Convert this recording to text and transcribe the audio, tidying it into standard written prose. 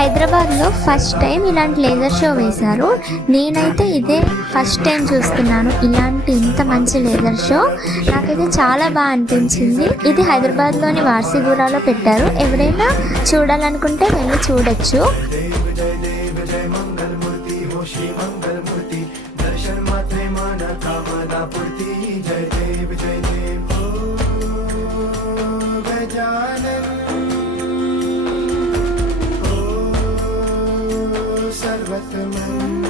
హైదరాబాద్లో first time ఇలాంటి laser show వేశారు. నేనైతే ఇదే ఫస్ట్ టైం చూస్తున్నాను ఇలాంటి ఇంత మంచి లేజర్ షో. నాకైతే చాలా బాగా అనిపించింది. ఇది హైదరాబాద్లోని వార్సిగూడలో పెట్టారు. ఎవరైనా చూడాలనుకుంటే వెళ్ళి చూడొచ్చు. सर्वतमन